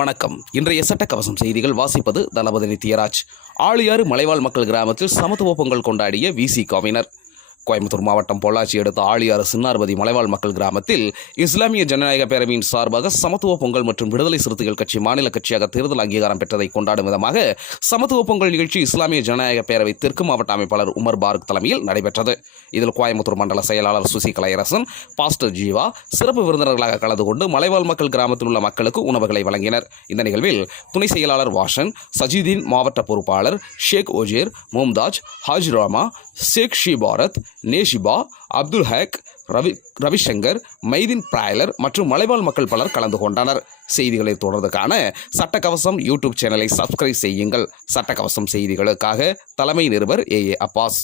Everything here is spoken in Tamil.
வணக்கம். இன்றைய சட்டக்கவசம் செய்திகள் வாசிப்பது தளபதி நித்யராஜ். ஆழியாறு மலைவாழ் மக்கள் கிராமத்தில் சமத்துவ பொங்கல் கொண்டாடிய விசிகாவினர் கோயம்புத்தூர் மாவட்டம் பொள்ளாச்சி அடுத்த ஆழியாறு சின்னார்பதி மலைவாழ் மக்கள் கிராமத்தில் இஸ்லாமிய ஜனநாயக பேரவையின் சார்பாக சமத்துவ பொங்கல் மற்றும் விடுதலை சிறுத்தைகள் கட்சி மாநில கட்சியாக தேர்தல் அங்கீகாரம் பெற்றதை கொண்டாடும் விதமாக சமத்துவ பொங்கல் நிகழ்ச்சி இஸ்லாமிய ஜனநாயக பேரவை தெற்கு மாவட்ட அமைப்பாளர் உமர் பாருக் தலைமையில் நடைபெற்றது. இதில் கோயம்புத்தூர் மண்டல செயலாளர் சுசி கலையரசன் பாஸ்டர் ஜீவா சிறப்பு விருந்தினர்களாக கலந்து கொண்டு மலைவாழ் மக்கள் கிராமத்தில் உள்ள மக்களுக்கு உணவுகளை வழங்கினர். இந்த நிகழ்வில் துணை செயலாளர் வாஷன் சஜிதீன் மாவட்ட பொறுப்பாளர் ஷேக் ஒஜேர் மும்தாஜ் ஹாஜ் ராமா ஷேக் ஷி பாரத் நேஷிபா அப்துல் ஹக் ரவி ரவிசங்கர் மைதின் பிராயலர் மற்றும் மலைவாழ் மக்கள் பலர் கலந்து கொண்டனர். செய்திகளை தொடர்ந்துக்கான சட்டக்கவசம் யூடியூப் சேனலை சப்ஸ்கிரைப் செய்யுங்கள். சட்டக்கவசம் செய்திகளுக்காக தலைமை நிருபர் ஏ ஏ அப்பாஸ்.